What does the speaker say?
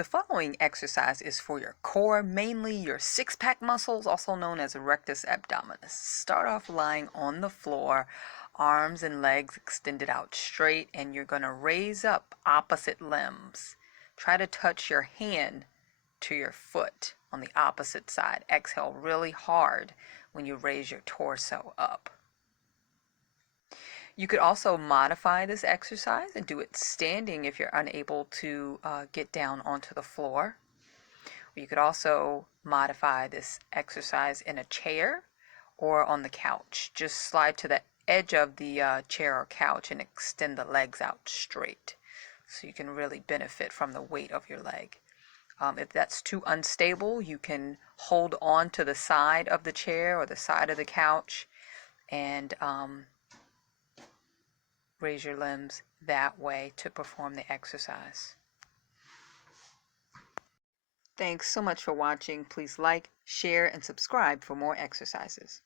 The following exercise is for your core, mainly your six-pack muscles, also known as rectus abdominis. Start off lying on the floor, arms and legs extended out straight, and you're going to raise up opposite limbs. Try to touch your hand to your foot on the opposite side. Exhale really hard when you raise your torso up. You could also modify this exercise and do it standing if you're unable to get down onto the floor. You could also modify this exercise in a chair or on the couch. Just slide to the edge of the chair or couch and extend the legs out straight so you can really benefit from the weight of your leg. If that's too unstable, you can hold on to the side of the chair or the side of the couch and raise your limbs that way to perform the exercise. Thanks so much for watching. Please like, share, and subscribe for more exercises.